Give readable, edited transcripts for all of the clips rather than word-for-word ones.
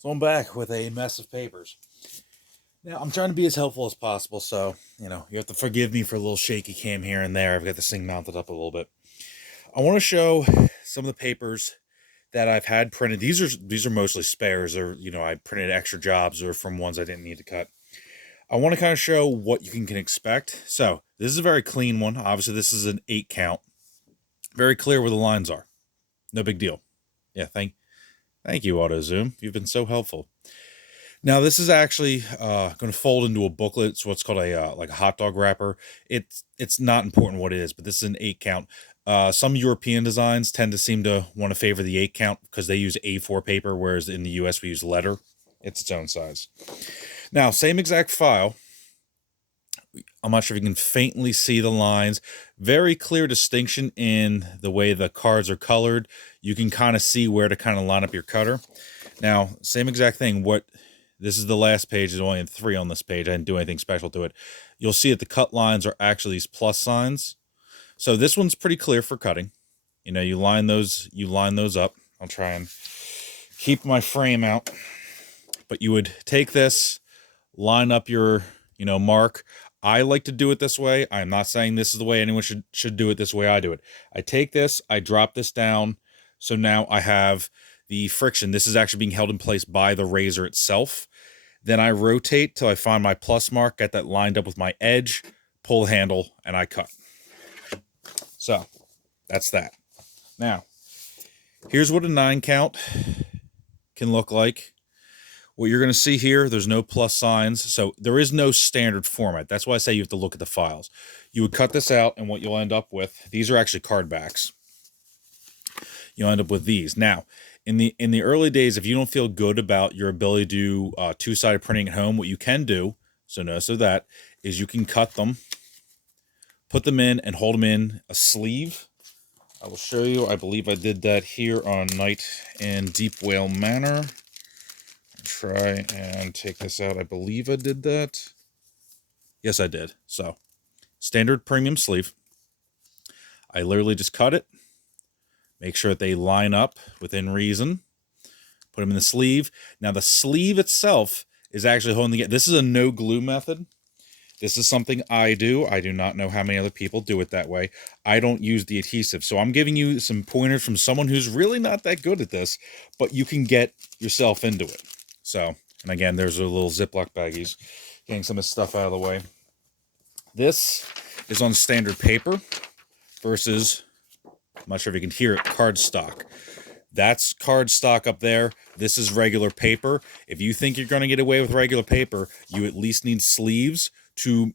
So I'm back with a mess of papers. Now I'm trying to be as helpful as possible, so you have to forgive me for a little shaky cam here and there. I've got this thing mounted up a little bit. I want to show some of the papers that I've had printed. These are mostly spares, or I printed extra jobs or from ones I didn't need to cut. I want to kind of show what you can expect. So this is a very clean one. Obviously, this is an 8 count. Very clear where the lines are. No big deal. Yeah, thank you, AutoZoom. You've been so helpful. Now this is actually going to fold into a booklet. It's what's called a like a hot dog wrapper. It's not important what it is, but this is an 8 count. Some European designs tend to seem to want to favor the 8 count because they use A4 paper, whereas in the US we use letter. It's its own size. Now, same exact file. I'm not sure if you can faintly see the lines. Very clear distinction in the way the cards are colored. You can kind of see where to kind of line up your cutter. Now, same exact thing. This is the last page. There's only 3 on this page. I didn't do anything special to it. You'll see that the cut lines are actually these plus signs. So this one's pretty clear for cutting. You line those up. I'll try and keep my frame out. But you would take this, line up your, mark. I like to do it this way. I'm not saying this is the way anyone should do it this way I do it. I take this, I drop this down. So now I have the friction. This is actually being held in place by the razor itself. Then I rotate till I find my plus mark, get that lined up with my edge, pull the handle, and I cut. So that's that. Now, here's what a 9 count can look like. What you're going to see here, there's no plus signs, so there is no standard format. That's why I say you have to look at the files. You would cut this out, and what you'll end up with, these are actually card backs. You'll end up with these. Now, in the early days, if you don't feel good about your ability to do two-sided printing at home, what you can do, so notice of that, is you can cut them, put them in, and hold them in a sleeve. I will show you. I believe I did that here on Night in Deep Whale Manor. Try and take this out. I believe I did that. Yes, I did. So, standard premium sleeve. I literally just cut it. Make sure that they line up within reason. Put them in the sleeve. Now, the sleeve itself is actually holding together. This is a no glue method. This is something I do. I do not know how many other people do it that way. I don't use the adhesive. So I'm giving you some pointers from someone who's really not that good at this, but you can get yourself into it. So, and again, there's a little Ziploc baggies. Getting some of this stuff out of the way. This is on standard paper versus, I'm not sure if you can hear it, cardstock. That's cardstock up there. This is regular paper. If you think you're going to get away with regular paper, you at least need sleeves to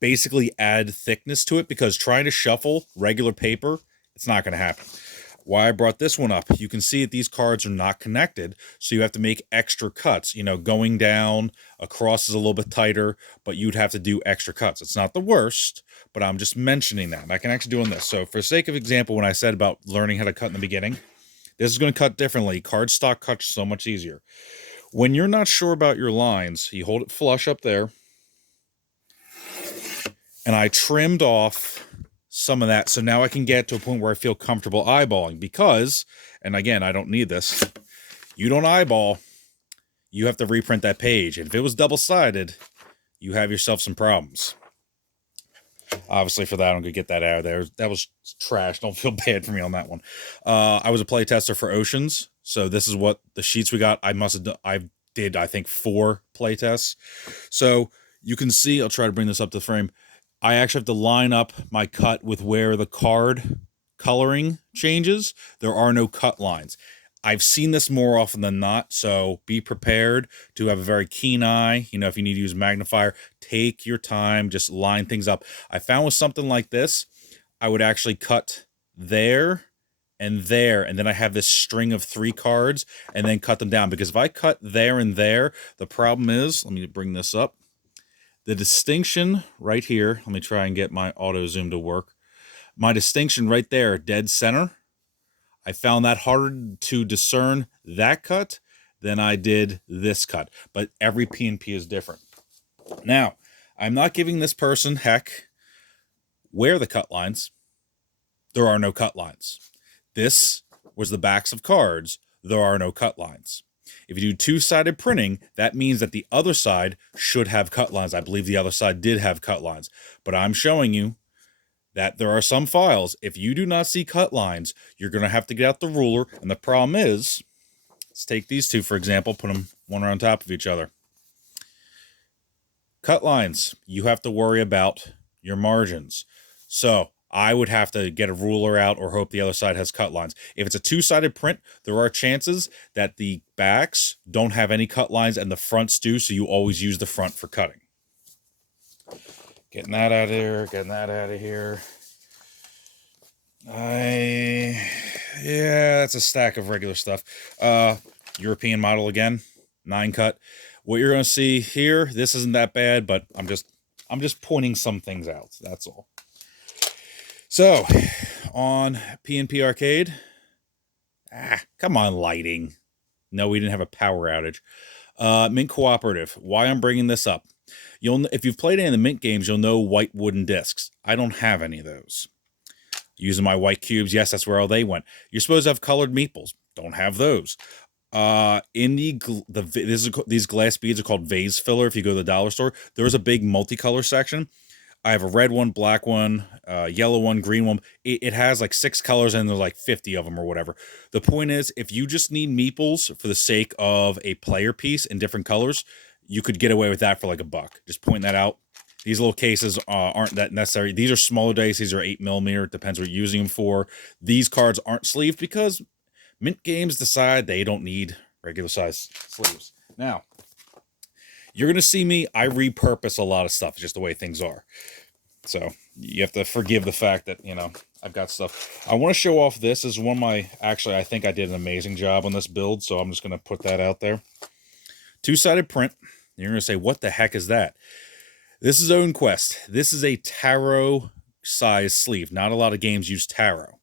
basically add thickness to it, because trying to shuffle regular paper, it's not going to happen. Why I brought this one up, you can see that these cards are not connected, so you have to make extra cuts. Going down, across is a little bit tighter, but you'd have to do extra cuts. It's not the worst, but I'm just mentioning that. I can actually do on this. So for sake of example, when I said about learning how to cut in the beginning, this is going to cut differently. Cardstock cuts so much easier. When you're not sure about your lines, you hold it flush up there, and I trimmed off some of that, so now I can get to a point where I feel comfortable eyeballing, because, and again, I don't need this, you don't eyeball, you have to reprint that page. And if it was double-sided, you have yourself some problems. Obviously, for that, I'm going to get that out of there. That was trash. Don't feel bad for me on that one. I was a play tester for Oceans, so this is what the sheets we got. I did, I think, 4 play tests. So you can see, I'll try to bring this up to the frame, I actually have to line up my cut with where the card coloring changes. There are no cut lines. I've seen this more often than not, so be prepared to have a very keen eye. If you need to use a magnifier, take your time, just line things up. I found with something like this, I would actually cut there, and then I have this string of 3 cards, and then cut them down. Because if I cut there and there, the problem is, let me bring this up, the distinction right here, let me try and get my auto zoom to work. My distinction right there, dead center, I found that harder to discern that cut than I did this cut. But every PNP is different. Now, I'm not giving this person heck where the cut lines. There are no cut lines. This was the backs of cards. There are no cut lines. If you do two-sided printing, that means that the other side should have cut lines. I believe the other side did have cut lines, but I'm showing you that there are some files, if you do not see cut lines, you're going to have to get out the ruler, and the problem is, let's take these two, for example, put them one on top of each other. Cut lines, you have to worry about your margins. So I would have to get a ruler out or hope the other side has cut lines. If it's a two-sided print, there are chances that the backs don't have any cut lines and the fronts do, so you always use the front for cutting. Getting that out of here, getting that out of here. Yeah, that's a stack of regular stuff. European model again, 9 cut. What you're going to see here, this isn't that bad, but I'm just pointing some things out. That's all. So, on PNP Arcade, come on, lighting. No, we didn't have a power outage. Mint Cooperative. Why I'm bringing this up? If you've played any of the Mint games, you'll know white wooden discs. I don't have any of those. Using my white cubes, yes, that's where all they went. You're supposed to have colored meeples. Don't have those. These glass beads are called vase filler. If you go to the dollar store, there's a big multicolor section. I have a red one, black one, yellow one, green one. It has like 6 colors and there's like 50 of them or whatever. The point is, if you just need meeples for the sake of a player piece in different colors, you could get away with that for like $1. Just point that out. These little cases aren't that necessary. These are smaller dice. These are 8mm. It depends what you're using them for. These cards aren't sleeved because Mint games decide they don't need regular size sleeves. Now, you're going to see me, I repurpose a lot of stuff, just the way things are. So you have to forgive the fact that, I've got stuff. I want to show off this. This is one of my, actually, I think I did an amazing job on this build, so I'm just going to put that out there. Two-sided print. You're going to say, what the heck is that? This is Own Quest. This is a tarot size sleeve. Not a lot of games use tarot.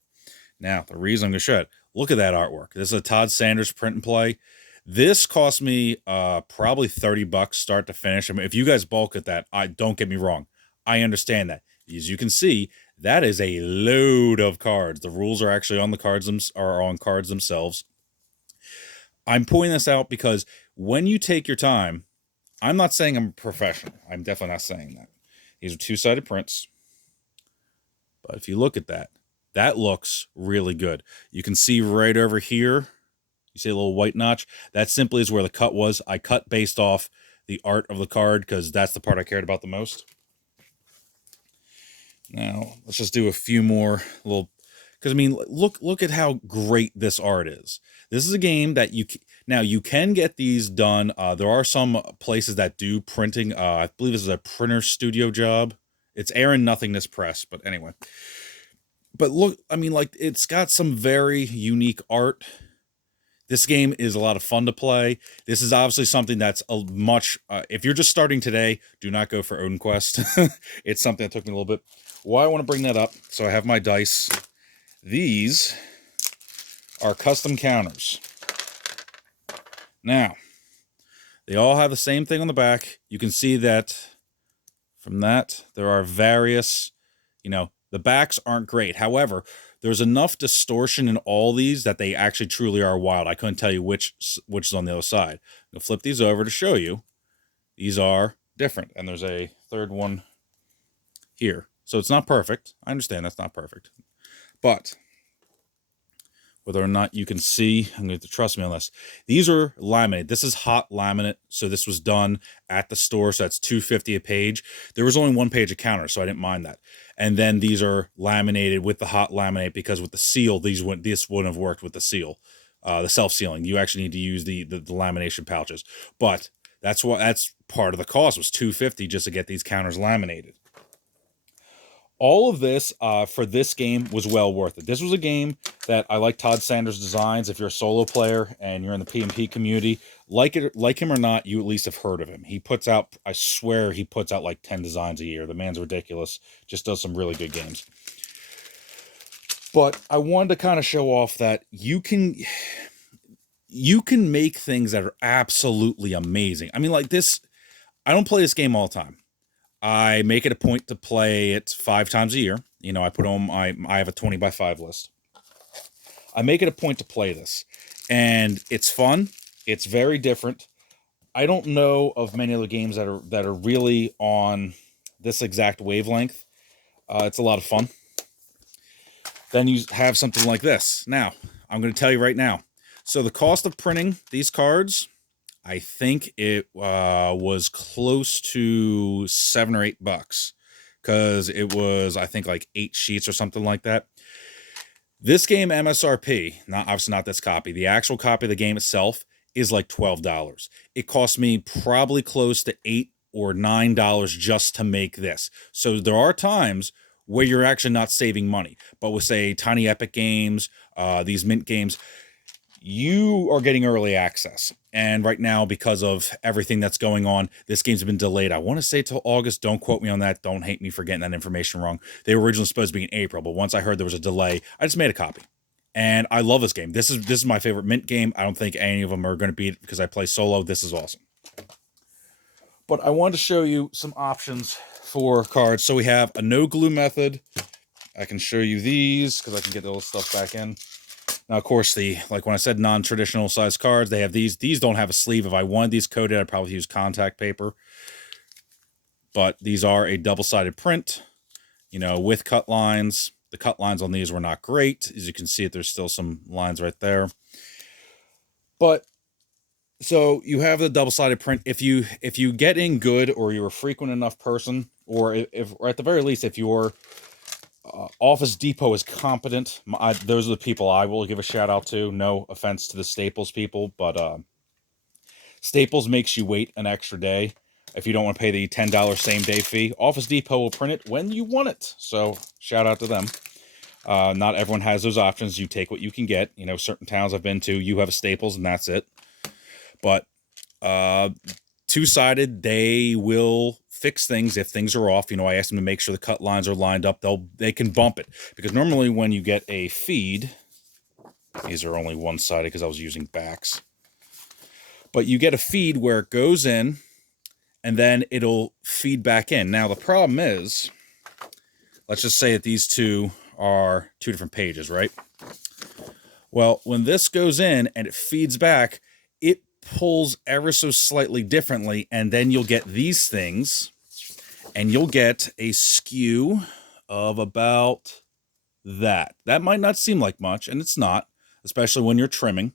Now, the reason I'm going to show it, look at that artwork. This is a Todd Sanders print and play. This cost me probably $30 start to finish. I mean, if you guys bulk at that, don't get me wrong. I understand that. As you can see, that is a load of cards. The rules are actually on the cards themselves. I'm pointing this out because when you take your time, I'm not saying I'm a professional. I'm definitely not saying that. These are two-sided prints. But if you look at that, that looks really good. You can see right over here, you see a little white notch? That simply is where the cut was. I cut based off the art of the card because that's the part I cared about the most. Now, let's just do a few more little... Because, I mean, look at how great this art is. This is a game that you can get these done. There are some places that do printing. I believe this is a printer studio job. It's Aaron Nothingness Press, but anyway. But look, I mean, like, it's got some very unique art. This game is a lot of fun to play. This is obviously something that's a much... if you're just starting today, do not go for Own Quest. It's something that took me a little bit. Why I want to bring that up, so I have my dice. These are custom counters. Now, they all have the same thing on the back. You can see that from that, there are various, the backs aren't great. However, there's enough distortion in all these that they actually truly are wild. I couldn't tell you which is on the other side. I'll flip these over to show you. These are different. And there's a third one here. So it's not perfect. I understand that's not perfect. But whether or not you can see, I'm going to trust me on this. These are laminated. This is hot laminate. So this was done at the store. So that's $2.50 a page. There was only one page of counter, so I didn't mind that. And then these are laminated with the hot laminate because with the seal, this wouldn't have worked with the seal, the self-sealing. You actually need to use the lamination pouches. But that's part of the cost was $2.50 just to get these counters laminated. All of this for this game was well worth it. This was a game that I like Todd Sanders' designs. If you're a solo player and you're in the PNP community, like him or not, you at least have heard of him. He puts out, I swear, he puts out like 10 designs a year. The man's ridiculous. Just does some really good games. But I wanted to kind of show off that you can make things that are absolutely amazing. I mean, like this, I don't play this game all the time. I make it a point to play it 5 times a year. I put on I have a 20x5 list. I make it a point to play this. And it's fun. It's very different. I don't know of many other games that are really on this exact wavelength. It's a lot of fun. Then you have something like this. Now, I'm going to tell you right now. So the cost of printing these cards, I think it was close to $7 or $8 because it was, I think, like 8 sheets or something like that. This game MSRP, not obviously not this copy, the actual copy of the game itself is like $12. It cost me probably close to $8 or $9 just to make this. So there are times where you're actually not saving money. But with, say, Tiny Epic games, these mint games, you are getting early access. And right now, because of everything that's going on, this game's been delayed. I want to say till August. Don't quote me on that. Don't hate me for getting that information wrong. They were originally supposed to be in April, but once I heard there was a delay, I just made a copy. And I love this game. This is my favorite mint game. I don't think any of them are going to beat it because I play solo. This is awesome. But I wanted to show you some options for cards. So we have a no glue method. I can show you these because I can get the little stuff back in. Now, of course, like when I said non-traditional size cards, they have these. These don't have a sleeve. If I wanted these coated, I'd probably use contact paper. But these are a double-sided print, with cut lines. The cut lines on these were not great. As you can see, there's still some lines right there. But so you have the double-sided print. If you get in good, or you're a frequent enough person, or at the very least, if you're Office Depot is competent. Those are the people I will give a shout out to. No offense to the Staples people, but Staples makes you wait an extra day if you don't want to pay the $10 same day fee. Office Depot will print it when you want it. So shout out to them. Not everyone has those options. You take what you can get. Certain towns I've been to, you have a Staples and that's it. But two-sided, they will fix things if things are off. I asked them to make sure the cut lines are lined up. They can bump it, because normally when you get a feed, these are only one-sided because I was using backs, but you get a feed where it goes in and then it'll feed back in. Now the problem is, let's just say that these two are two different pages, right? Well, when this goes in and it feeds back, it pulls ever so slightly differently, and then you'll get these things, and you'll get a skew of about that. That might not seem like much, and it's not, especially when you're trimming,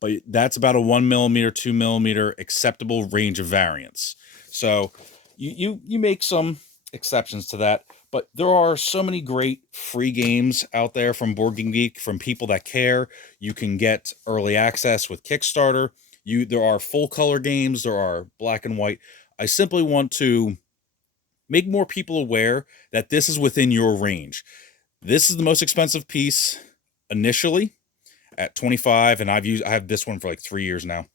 but that's about a 1 millimeter, 2 millimeter acceptable range of variance. So you make some exceptions to that, but there are so many great free games out there from Board Game Geek, from people that care. You can get early access with Kickstarter. There are full color games, there are black and white. I simply want to make more people aware that this is within your range. This is the most expensive piece initially at $25, and I have this one for like 3 years now.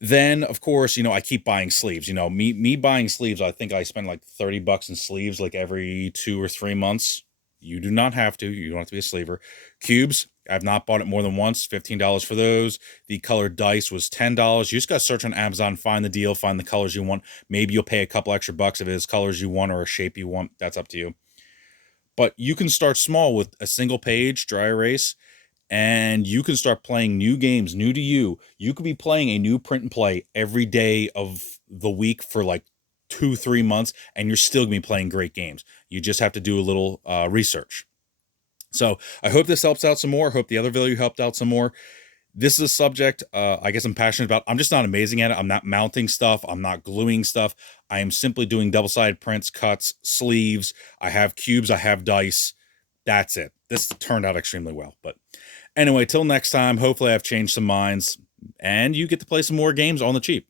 Then, of course, I keep buying sleeves. Me buying sleeves, I think I spend like $30 in sleeves like every 2 or 3 months. You do not have to. You don't have to be a sleever. Cubes, I've not bought it more than once. $15 for those. The colored dice was $10. You just got to search on Amazon, find the deal, find the colors you want. Maybe you'll pay a couple extra bucks if it is colors you want or a shape you want. That's up to you. But you can start small with a single page, dry erase, and you can start playing new games, new to you. You could be playing a new print and play every day of the week for like 2-3 months, and you're still going to be playing great games. You just have to do a little research. So I hope this helps out some more. I hope the other video helped out some more. This is a subject I guess I'm passionate about. I'm just not amazing at it. I'm not mounting stuff. I'm not gluing stuff. I am simply doing double-sided prints, cuts, sleeves. I have cubes. I have dice. That's it. This turned out extremely well. But anyway, till next time, hopefully I've changed some minds and you get to play some more games on the cheap.